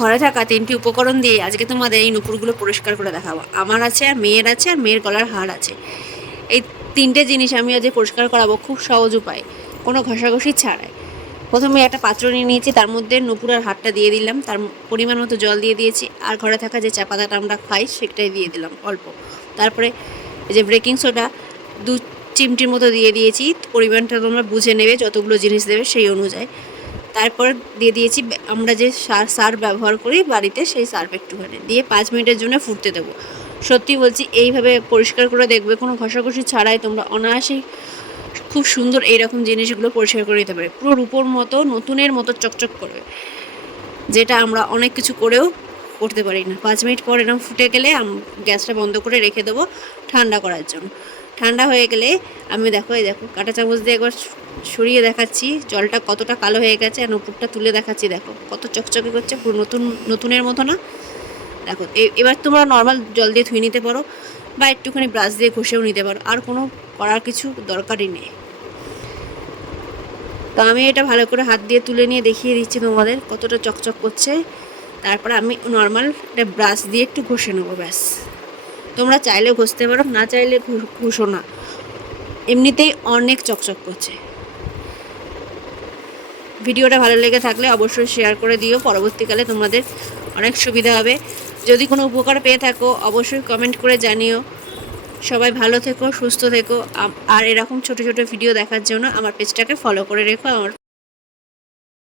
ঘরে থাকা 3টি উপকরণ দিয়ে আজকে তোমাদের এই নুপুরগুলো পরিষ্কার করে দেখাবো। আমার আছে, আর মেয়ের আছে, আর মেয়ের গলার হার আছে। এই 3টে জিনিস আমি আজকে পরিষ্কার করাবো খুব সহজ উপায়, কোনো ঘষাঘষি ছাড়াই। প্রথমে একটা পাত্র নিয়ে নিয়েছি, তার মধ্যে নুপুর আর হারটা দিয়ে দিলাম, তার পরিমাণ মতো জল দিয়ে দিয়েছি, আর ঘরে থাকা যে চা পাতাটা আমরা খাই সেটাই দিয়ে দিলাম অল্প। তারপরে এই যে বেকিং সোডা 2 চিমটির মতো দিয়ে দিয়েছি, পরিমাণটা তোমরা বুঝে নেবে যতগুলো জিনিস দেবে সেই অনুযায়ী। তারপর দিয়ে দিয়েছি আমরা যে সার্ফ ব্যবহার করি বাড়িতে, সেই সার্ফ একটুখানি দিয়ে 5 মিনিটের জন্য ফুটতে দেবো। সত্যি বলছি, এইভাবে পরিষ্কার করে দেখবে, কোনো ঘষাঘষি ছাড়াই তোমরা অনায়াসেই খুব সুন্দর এইরকম জিনিসগুলো পরিষ্কার করে দিতে পারে। পুরো রূপোর মতো, নতুনের মতো চকচক করবে, যেটা আমরা অনেক কিছু করেও করতে পারি না। 5 মিনিট পর এরকম ফুটে গেলে গ্যাসটা বন্ধ করে রেখে দেবো ঠান্ডা করার জন্য। ঠান্ডা হয়ে গেলে আমি দেখো, এই দেখো কাঁটা চামচ দিয়ে একবার সরিয়ে দেখাচ্ছি জলটা কতটা কালো হয়ে গেছে, আর নুপুরটা তুলে দেখাচ্ছি, দেখো কত চকচকে করছে, পুরো নতুনের মতো না। দেখো এবার তোমরা নর্মাল জল দিয়ে ধুয়ে নিতে পারো, বা একটুখানি ব্রাশ দিয়ে ঘষেও নিতে পারো, আর কোনো করার কিছু দরকারই নেই। তো আমি এটা ভালো করে হাত দিয়ে তুলে নিয়ে দেখিয়ে দিচ্ছি তোমাদের কতটা চকচক করছে। তারপর আমি নর্মাল একটা ব্রাশ দিয়ে একটু ঘষে নেবো, ব্যাস। তোমরা চাইলেও ঘষতে পারো, না চাইলে ঘষো না, এমনিতেই অনেক চকচক করছে। ভিডিওটা ভালো লেগে থাকলে অবশ্যই শেয়ার করে দিও, পরবর্তীকালে তোমাদের অনেক সুবিধা হবে। যদি কোনো উপকার পেয়ে থাকো অবশ্যই কমেন্ট করে জানিও। সবাই ভালো থেকো, সুস্থ থেকো, আর এরকম ছোট ছোট ভিডিও দেখার জন্য আমার পেজটাকে ফলো করে রেখো। আমার